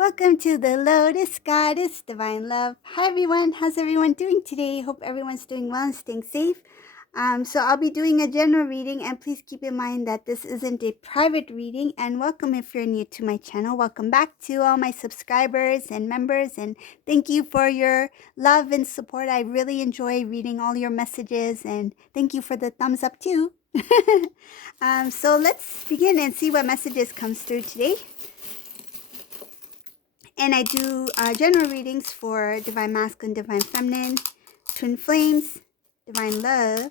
Welcome to the Lotus Goddess Divine Love. Hi everyone, how's everyone doing today? Hope everyone's doing well and staying safe. So I'll be doing a general reading, and please keep in mind that this isn't a private reading. And welcome if you're new to my channel. Welcome back to all my subscribers and members, and thank you for your love and support. I really enjoy reading all your messages, and thank you for the thumbs up too. So let's begin and see what messages comes through today. And I do general readings for Divine Masculine, Divine Feminine, Twin Flames, Divine Love,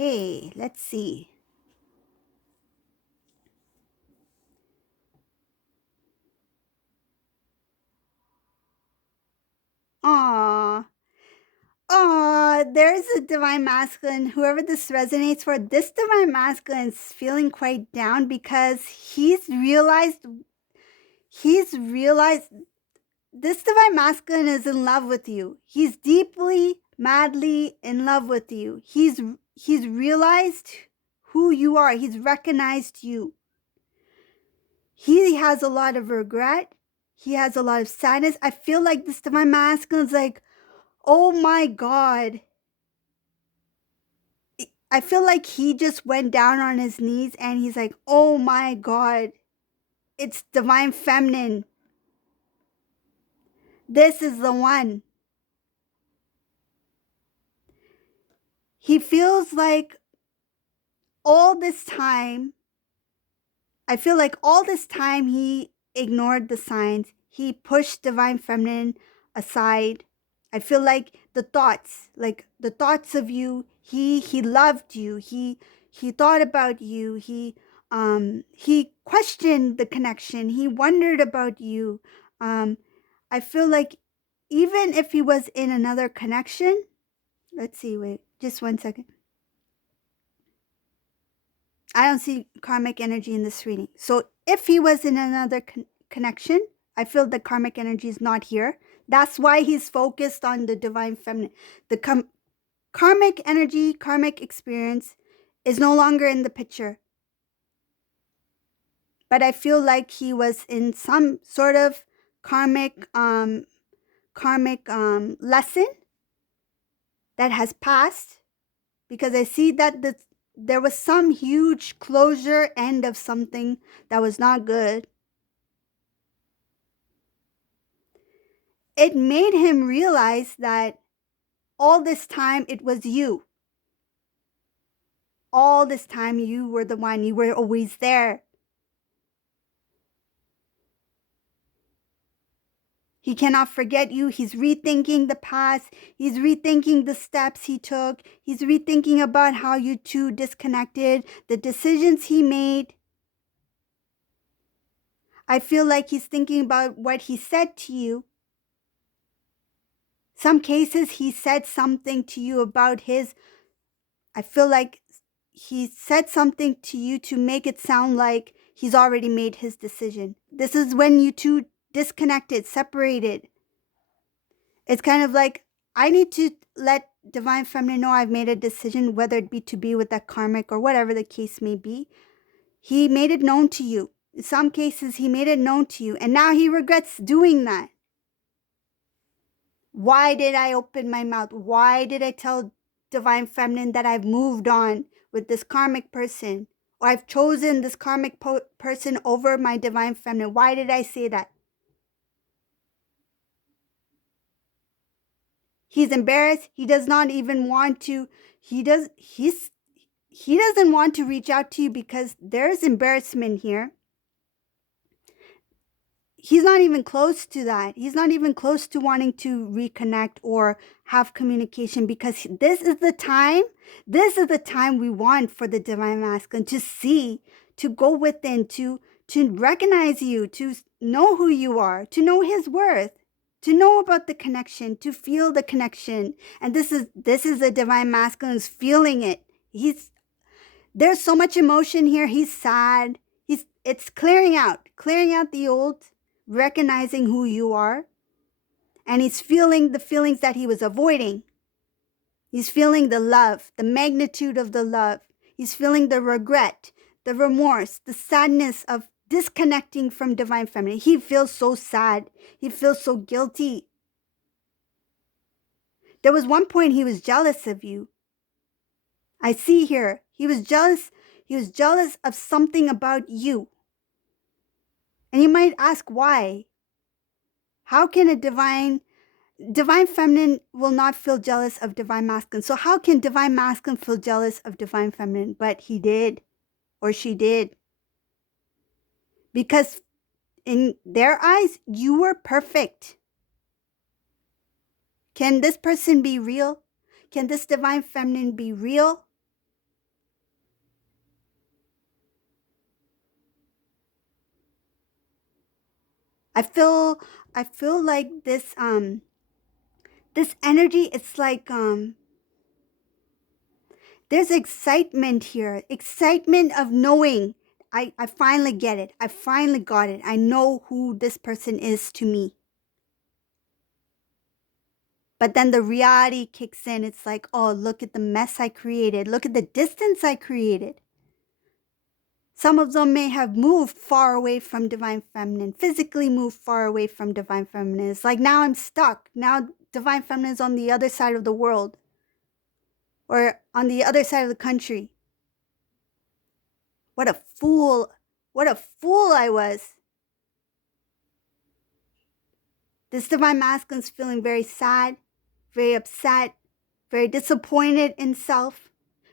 Okay, let's see. Aww. Aww, there's a Divine Masculine. Whoever this resonates for, this Divine Masculine is feeling quite down because he's realized this Divine Masculine is in love with you. He's deeply, madly in love with you. He's realized who you are. He's recognized you. He has a lot of regret. He has a lot of sadness. I feel like this Divine Masculine is like, oh my God. I feel like he just went down on his knees and he's like, oh my God. It's Divine Feminine. This is the one. He feels like all this time, I feel like all this time he ignored the signs. He pushed Divine Feminine aside. I feel like the thoughts of you, he loved you. He thought about you. He questioned the connection. He wondered about you. I feel like even if he was in another connection, let's see, wait, just 1 second. I don't see karmic energy in this reading. So if he was in another connection, I feel the karmic energy is not here. That's why he's focused on the Divine Feminine. The karmic energy, karmic experience is no longer in the picture. But I feel like he was in some sort of karmic lesson that has passed, because I see that there was some huge closure end of something that was not good. It made him realize that all this time it was you. All this time you were the one, you were always there. He cannot forget you. He's rethinking the past. He's rethinking the steps he took. He's rethinking about how you two disconnected, the decisions he made. I feel like he's thinking about what he said to you. Some cases he said something to you about I feel like he said something to you to make it sound like he's already made his decision. This is when you two disconnected, separated. It's kind of like, I need to let Divine Feminine know I've made a decision, whether it be to be with that karmic or whatever the case may be. He made it known to you. In some cases, he made it known to you, and now he regrets doing that. Why did I open my mouth? Why did I tell Divine Feminine that I've moved on with this karmic person? Or I've chosen this karmic person over my Divine Feminine? Why did I say that? He's embarrassed. He does not even want to. He doesn't want to reach out to you because there's embarrassment here. he's not even close to that. He's not even close to wanting to reconnect or have communication, because this is the time. This is the time we want for the divine masculine to see, to go within, to recognize you, to know who you are, to know his worth, to know about the connection, to feel the connection. And this is the divine masculine who's feeling it. There's so much emotion here. He's sad. It's clearing out the old, recognizing who you are. And he's feeling the feelings that he was avoiding. He's feeling the love, the magnitude of the love. He's feeling the regret, the remorse, the sadness of disconnecting from divine feminine. He feels so sad. He feels so guilty. There was one point he was jealous of you. I see here. He was jealous. He was jealous of something about you. And you might ask why. How can a divine feminine will not feel jealous of divine masculine? So how can divine masculine feel jealous of divine feminine? But he did, or she did. Because in their eyes, you were perfect. Can this person be real? Can this divine feminine be real? I feel like this energy, it's like there's excitement here. Excitement of knowing I finally get it. I finally got it. I know who this person is to me. But then the reality kicks in. It's like, oh, look at the mess I created. Look at the distance I created. Some of them may have moved far away from divine feminine, physically moved far away from divine feminine. It's like, now I'm stuck. Now divine feminine is on the other side of the world, or on the other side of the country. What a fool. What a fool I was. This divine masculine's feeling very sad, very upset, very disappointed in self.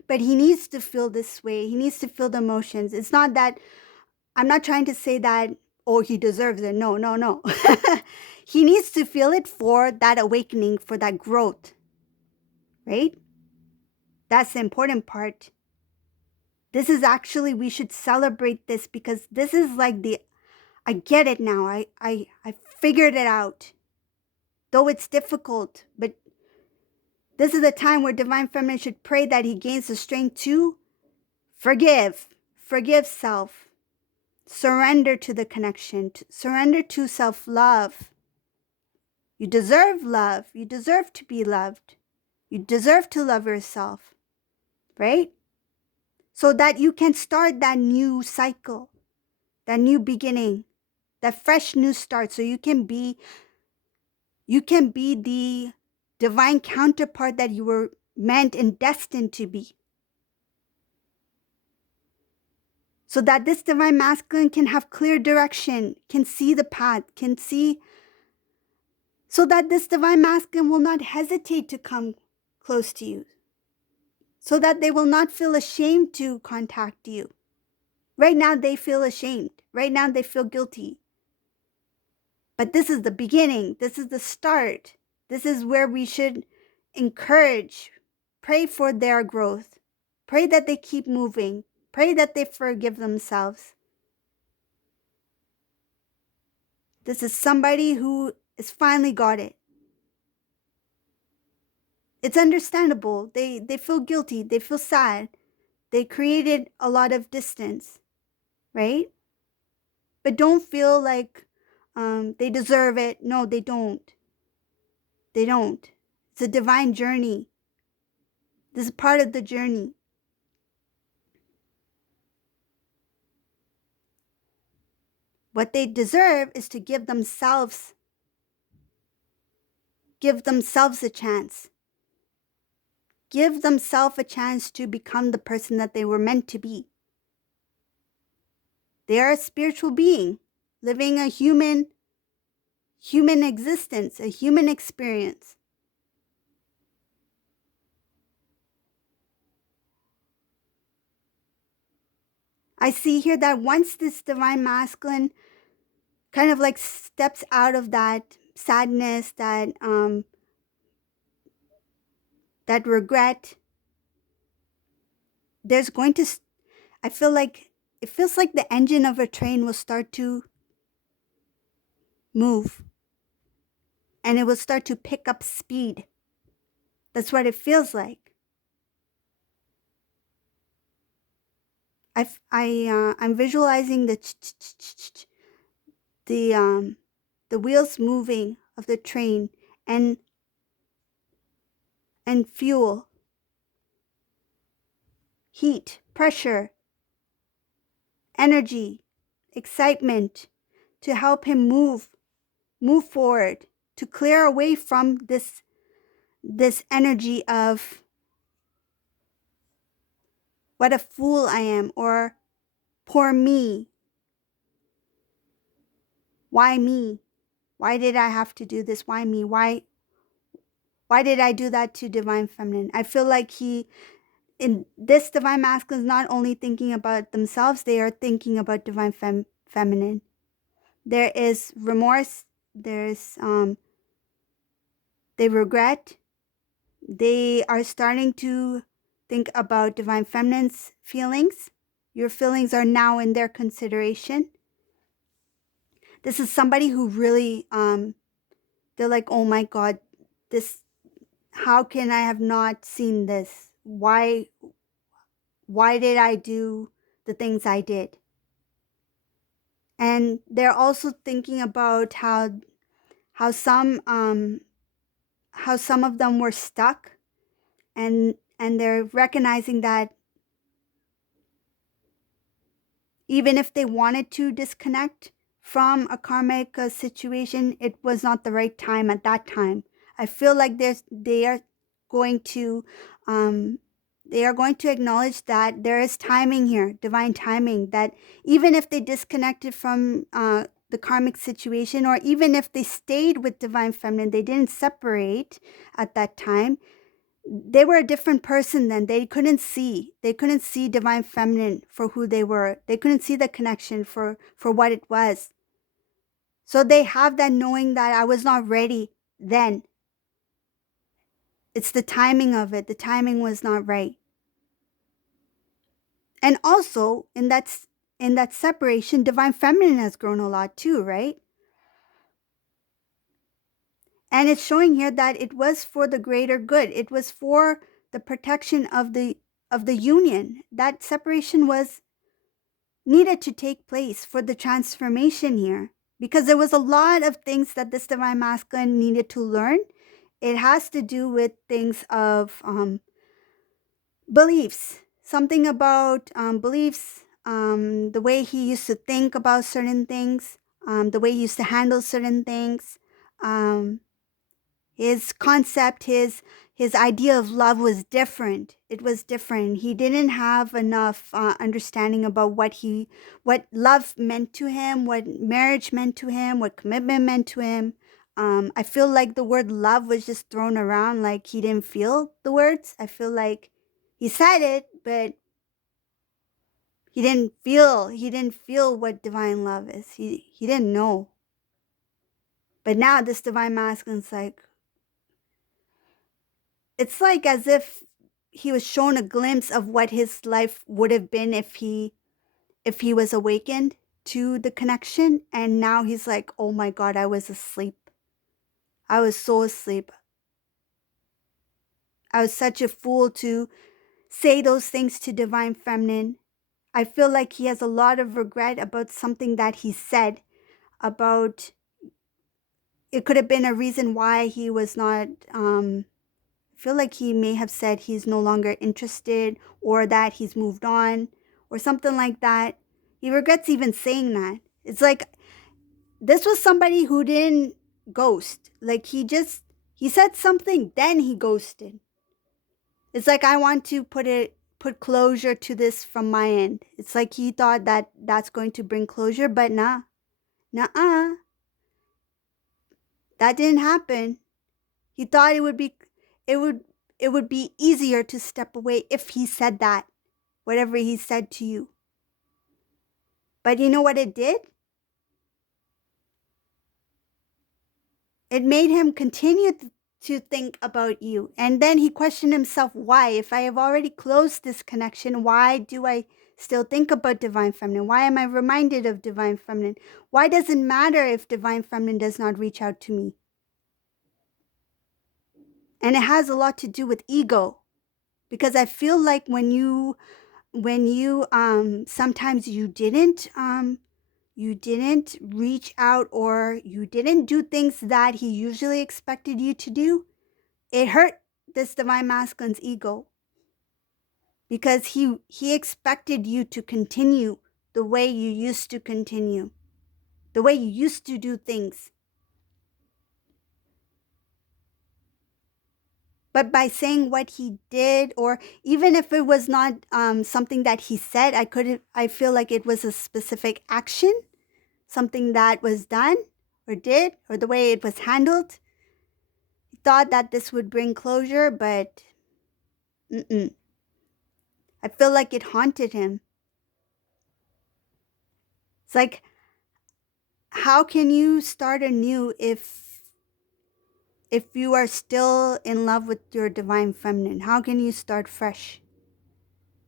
But he needs to feel this way. He needs to feel the emotions. It's not that, I'm not trying to say that, oh, he deserves it. No, no, no. He needs to feel it for that awakening, for that growth. Right? That's the important part. This is actually, we should celebrate this, because this is like I get it now. I figured it out. Though it's difficult, but this is the time where divine feminine should pray that he gains the strength to forgive self, surrender to the connection, surrender to self-love. You deserve love. You deserve to be loved. You deserve to love yourself, right? So that you can start that new cycle, that new beginning, that fresh new start. So you can be the divine counterpart that you were meant and destined to be. So that this divine masculine can have clear direction, can see the path, can see, so that this divine masculine will not hesitate to come close to you, so that they will not feel ashamed to contact you. Right now they feel ashamed. Right now they feel guilty. But this is the beginning. This is the start. This is where we should encourage, pray for their growth. Pray that they keep moving. Pray that they forgive themselves. This is somebody who has finally got it. It's understandable. They feel guilty. They feel sad. They created a lot of distance, right? But don't feel like they deserve it. No, they don't. They don't. It's a divine journey. This is part of the journey. What they deserve is to give themselves a chance. Give themselves a chance to become the person that they were meant to be. They are a spiritual being, living a human existence, a human experience. I see here that once this divine masculine kind of like steps out of that sadness, that regret, there's going to, I feel like, it feels like the engine of a train will start to move and it will start to pick up speed. That's what it feels like. I'm visualizing the wheels moving of the train, and fuel, heat, pressure, energy, excitement to help him move forward, to clear away from this energy of what a fool I am, or poor me. Why me? Why did I have to do this? Why me? Why did I do that to Divine Feminine? I feel like he, in this Divine Masculine, is not only thinking about themselves, they are thinking about Divine Feminine. There is remorse, there's they regret, they are starting to think about Divine Feminine's feelings. Your feelings are now in their consideration. This is somebody who really, they're like, oh my God, this, how can I have not seen this? Why did I do the things I did? And they're also thinking about how some of them were stuck, and they're recognizing that even if they wanted to disconnect from a karmic situation, it was not the right time at that time. I feel like they are going to acknowledge that there is timing here, divine timing, that even if they disconnected from the karmic situation, or even if they stayed with Divine Feminine, they didn't separate at that time, they were a different person then. They couldn't see Divine Feminine for who they were. They couldn't see the connection for what it was. So they have that knowing that I was not ready then. It's the timing of it. The timing was not right. And also in that separation, Divine Feminine has grown a lot too, right? And it's showing here that it was for the greater good. It was for the protection of the union. That separation was needed to take place for the transformation here, because there was a lot of things that this Divine Masculine needed to learn. It has to do with things of beliefs, something about beliefs, the way he used to think about certain things, the way he used to handle certain things, his concept, his idea of love was different. It was different. He didn't have enough understanding about what love meant to him, what marriage meant to him, what commitment meant to him. I feel like the word love was just thrown around, like he didn't feel the words. I feel like he said it, but he didn't feel what divine love is. He didn't know. But now this Divine Masculine's like, it's like as if he was shown a glimpse of what his life would have been if he was awakened to the connection. And now he's like, oh my God, I was asleep. I was so asleep. I was such a fool to say those things to Divine Feminine. I feel like he has a lot of regret about something that he said about, it could have been a reason why he was not, I feel like he may have said he's no longer interested, or that he's moved on, or something like that. He regrets even saying that. It's like, this was somebody who didn't ghost. Like he said something, then he ghosted. It's like, I want to put closure to this from my end. It's like he thought that that's going to bring closure, but nuh-uh. That didn't happen. He thought it would be easier to step away if he said that, whatever he said to you. But you know what it did? It made him continue to think about you. And then he questioned himself, why? If I have already closed this connection, why do I still think about Divine Feminine? Why am I reminded of Divine Feminine? Why does it matter if Divine Feminine does not reach out to me? And it has a lot to do with ego, because I feel like when you sometimes you didn't reach out, or you didn't do things that he usually expected you to do, it hurt this Divine Masculine's ego, because he expected you to continue the way you used to continue, the way you used to do things. But by saying what he did, or even if it was not something that he said, I feel like it was a specific action, something that was done or did, or the way it was handled. He thought that this would bring closure, but I feel like it haunted him. It's like, how can you start anew if you are still in love with your Divine Feminine? How can you start fresh?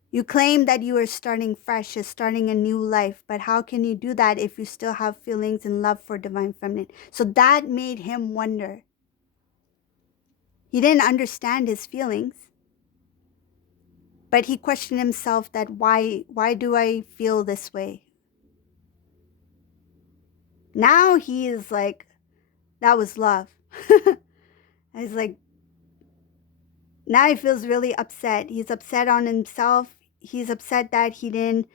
You claim that you are starting fresh, starting a new life, but how can you do that if you still have feelings and love for Divine Feminine? So that made him wonder. He didn't understand his feelings, but he questioned himself that why do I feel this way? Now he is like, that was love. He's like, now he feels really upset. He's upset on himself. He's upset that he didn't,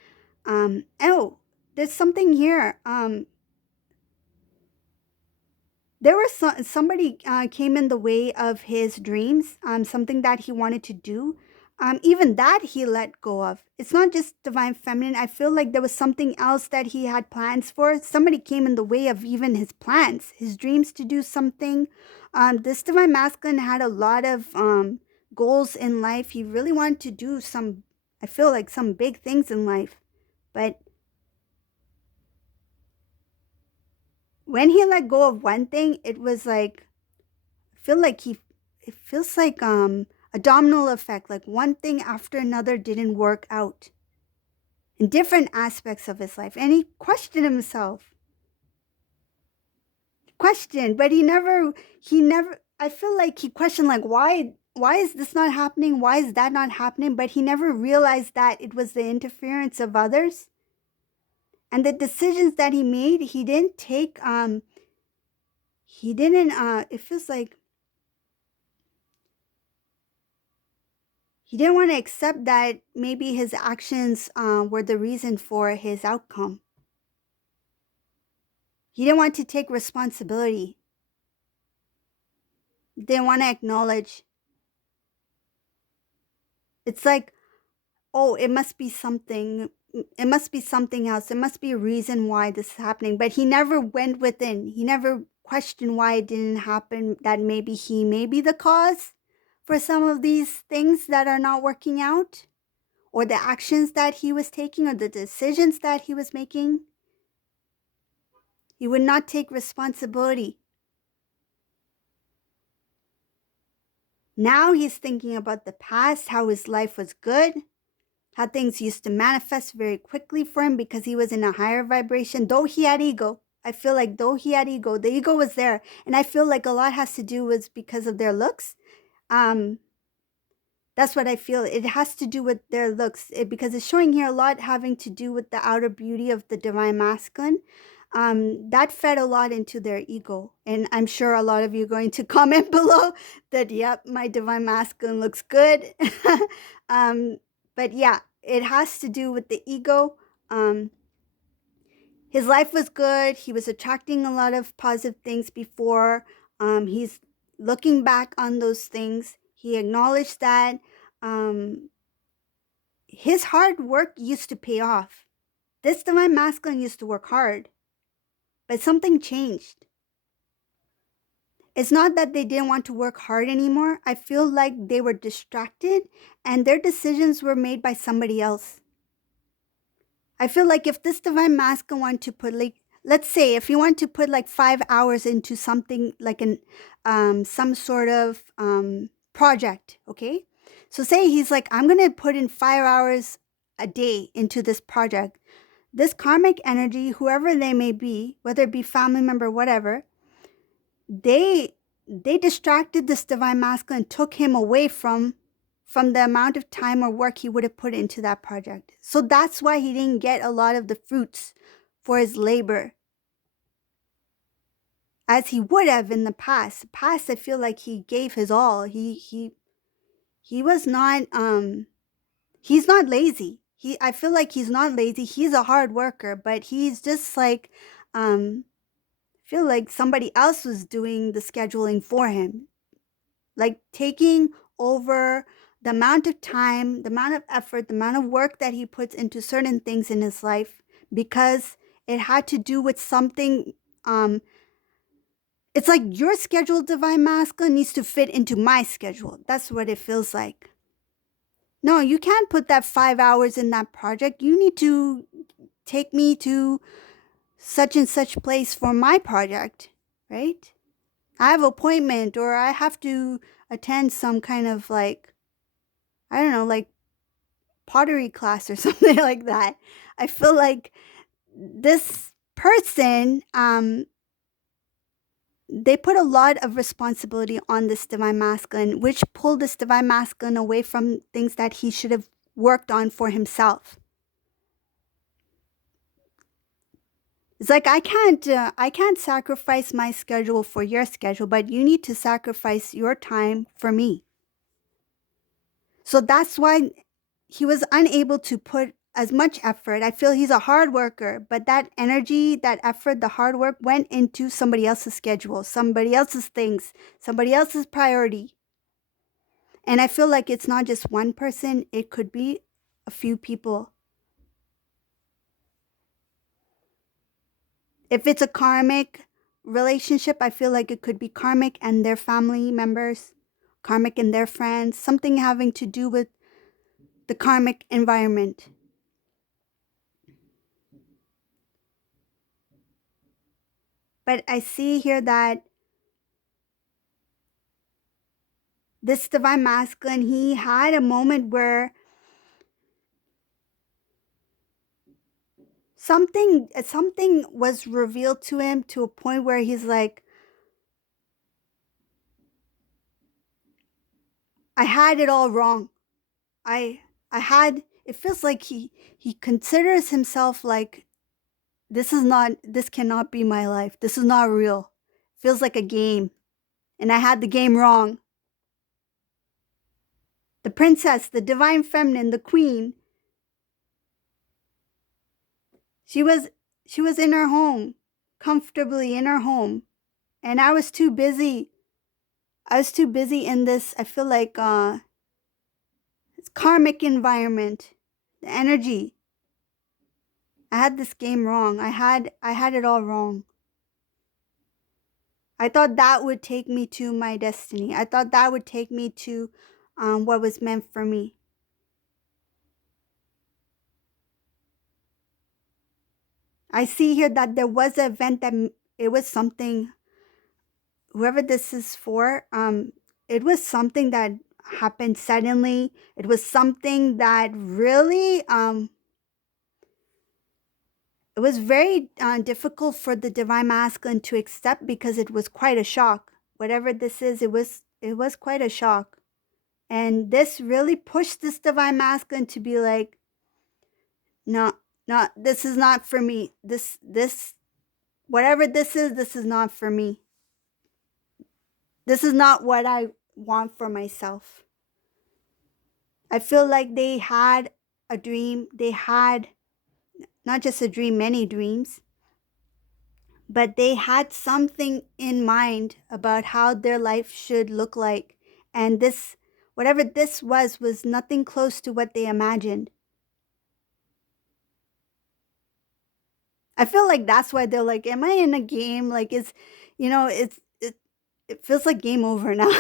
oh, there's something here. There was somebody came in the way of his dreams, something that he wanted to do. Even that he let go of. It's not just Divine Feminine. I feel like there was something else that he had plans for. Somebody came in the way of even his plans, his dreams to do something. This Divine Masculine had a lot of goals in life. He really wanted to do some, I feel like, some big things in life. But when he let go of one thing, it was like, it feels like a domino effect, like one thing after another didn't work out in different aspects of his life. And he questioned himself. But he never, I feel like he questioned, like, why is this not happening? Why is that not happening? But he never realized that it was the interference of others. And the decisions that he made, he didn't take, it feels like he didn't want to accept that maybe his actions were the reason for his outcome. He didn't want to take responsibility. He didn't want to acknowledge. It's like, oh, it must be something. It must be something else. There must be a reason why this is happening. But he never went within. He never questioned why it didn't happen, that maybe he may be the cause for some of these things that are not working out, or the actions that he was taking, or the decisions that he was making. He would not take responsibility. Now he's thinking about the past, how his life was good, how things used to manifest very quickly for him because he was in a higher vibration. Though he had ego, I feel like the ego was there. And I feel like a lot has to do with because of their looks. That's what I feel. It has to do with their looks, because it's showing here a lot having to do with the outer beauty of the Divine Masculine. That fed a lot into their ego. And I'm sure a lot of you are going to comment below that, yep, my Divine Masculine looks good. But yeah, it has to do with the ego. His life was good. He was attracting a lot of positive things before. He's looking back on those things. He acknowledged that his hard work used to pay off. This Divine Masculine used to work hard, but something changed. It's not that they didn't want to work hard anymore. I feel like they were distracted and their decisions were made by somebody else. I feel like if this Divine Masculine wanted to let's say if you want to put like 5 hours into something like an some sort of project, okay? So say he's like, I'm gonna put in 5 hours a day into this project. This karmic energy, whoever they may be, whether it be family member, whatever, they they distracted this divine masculine, took him away from the amount of time or work he would have put into that project. So that's why he didn't get a lot of the fruits for his labor as he would have in the past. Past, I feel like he gave his all. He was not he's not lazy. I feel like he's not lazy. He's a hard worker, but he's just like feel like somebody else was doing the scheduling for him. Like taking over the amount of time, the amount of effort, the amount of work that he puts into certain things in his life because it had to do with something. It's like your schedule, divine masculine, needs to fit into my schedule. That's what it feels like. No, you can't put that 5 hours in that project. You need to take me to such and such place for my project, right? I have an appointment or I have to attend some kind of like, I don't know, like pottery class or something like that. I feel like this person, they put a lot of responsibility on this divine masculine, which pulled this divine masculine away from things that he should have worked on for himself. It's like I can't sacrifice my schedule for your schedule, but you need to sacrifice your time for me. So that's why he was unable to put as much effort. I feel he's a hard worker, but that energy, that effort, the hard work went into somebody else's schedule, somebody else's things, somebody else's priority. And I feel like it's not just one person, it could be a few people. If it's a karmic relationship, I feel like it could be karmic and their family members, karmic and their friends, something having to do with the karmic environment. But I see here that this divine masculine, he had a moment where something was revealed to him to a point where he's like, I had it all wrong. I had, it feels like he considers himself like, this cannot be my life. This is not real. It feels like a game. And I had the game wrong. The princess, the divine feminine, the queen, she was in her home, comfortably in her home. And I was too busy. I was too busy in this, I feel like it's karmic environment, the energy. I had this game wrong. I had it all wrong. I thought that would take me to my destiny. I thought that would take me to what was meant for me. I see here that there was an event that it was something, whoever this is for, it was something that happened suddenly. It was something that really, it was very difficult for the divine masculine to accept because it was quite a shock. Whatever this is, it was quite a shock. And this really pushed this divine masculine to be like, no, this is not for me. This, whatever this is not for me. This is not what I want for myself. I feel like they had a dream. They had not just a dream, many dreams, but they had something in mind about how their life should look like. And this, whatever this was nothing close to what they imagined. I feel like that's why they're like, am I in a game? Like, it feels like game over now.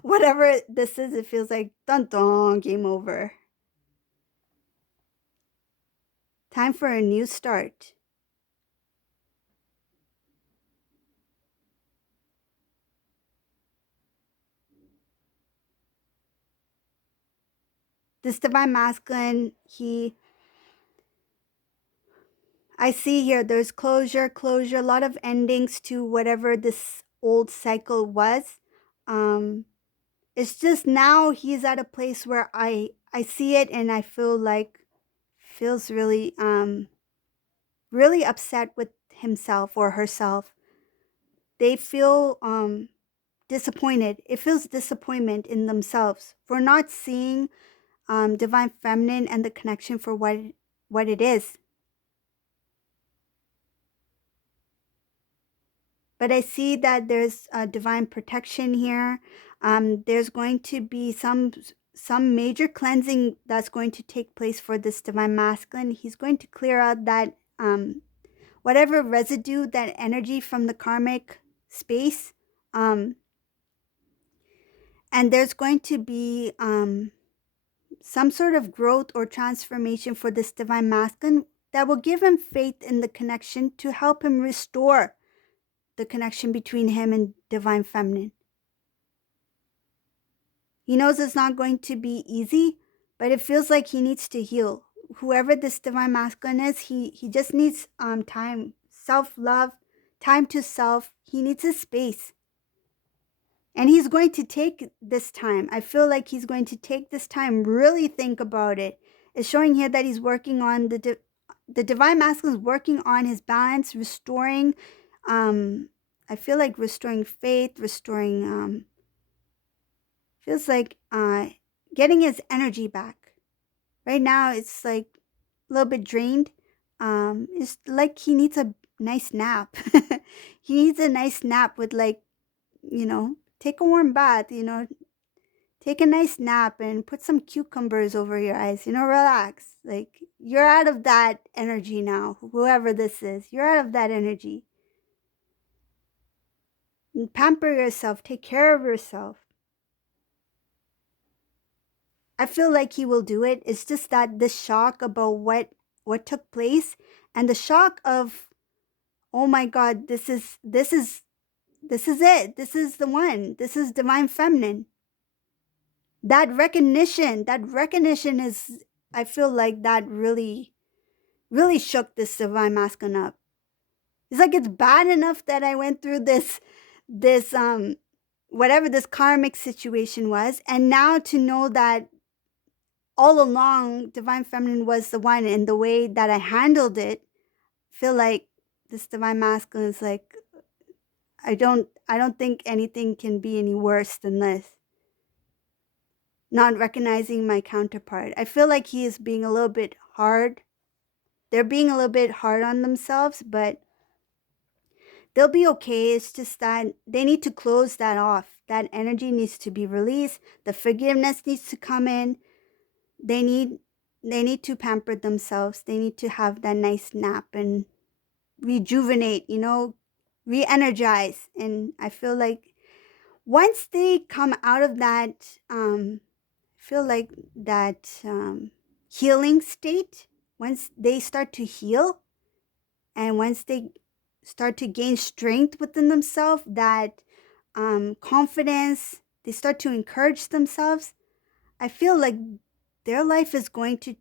Whatever this is, it feels like dun dun, game over. Time for a new start. This divine masculine, I see here there's closure, a lot of endings to whatever this old cycle was. Um, it's just now he's at a place where I see it and I feels really really upset with himself or herself. They feel disappointed. It feels disappointment in themselves for not seeing divine feminine and the connection for what it is. But I see that there's a divine protection here. There's going to be some major cleansing that's going to take place for this divine masculine. He's going to clear out that whatever residue, that energy from the karmic space. And there's going to be some sort of growth or transformation for this divine masculine that will give him faith in the connection to help him restore the connection between him and divine feminine. He knows it's not going to be easy, but it feels like he needs to heal. Whoever this divine masculine is, he just needs time, self-love, time to self. He needs a space. And he's going to take this time. I feel like he's going to take this time, really think about it. It's showing here that he's working on the divine masculine is working on his balance, restoring, I feel like restoring faith, restoring, feels like getting his energy back. Right now, it's like a little bit drained. It's like he needs a nice nap. He needs a nice nap with take a warm bath, take a nice nap and put some cucumbers over your eyes, relax. Like you're out of that energy now, whoever this is, you're out of that energy. And pamper yourself, take care of yourself. I feel like he will do it. It's just that the shock about what took place and the shock of, oh my God, this is it. This is the one. This is divine feminine. That recognition is, I feel like that really, really shook this divine masculine up. It's like it's bad enough that I went through this whatever this karmic situation was, and now to know that all along divine feminine was the one, and the way that I handled it, feel like this divine masculine is like, I don't think anything can be any worse than this. Not recognizing my counterpart. I feel like he is being a little bit hard. They're being a little bit hard on themselves, but they'll be okay. It's just that they need to close that off. That energy needs to be released. The forgiveness needs to come in. They need to pamper themselves. They need to have that nice nap and rejuvenate, re-energize. And I feel like once they come out of that, feel like that healing state, once they start to heal and once they start to gain strength within themselves, that confidence, they start to encourage themselves, I feel like their life is going to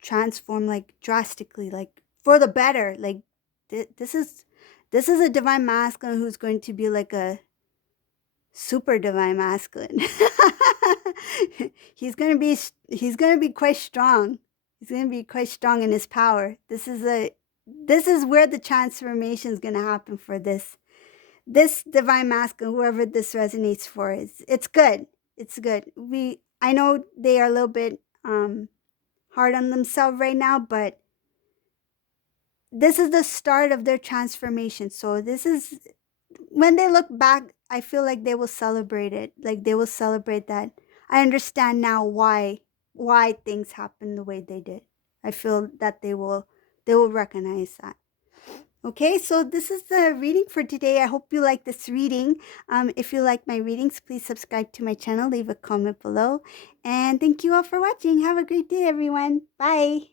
transform like drastically, like for the better. Like this is a divine masculine who's going to be like a super divine masculine. he's gonna be quite strong. He's gonna be quite strong in his power. This is where the transformation is gonna happen for this divine masculine, whoever this resonates for. It's good. It's good. I know they are a little bit hard on themselves right now, but this is the start of their transformation. So this is, when they look back, I feel like they will celebrate it. Like they will celebrate that. I understand now why things happened the way they did. I feel that they will recognize that. Okay, so this is the reading for today. I hope you like this reading. If you like my readings, please subscribe to my channel, leave a comment below. And thank you all for watching. Have a great day, everyone. Bye.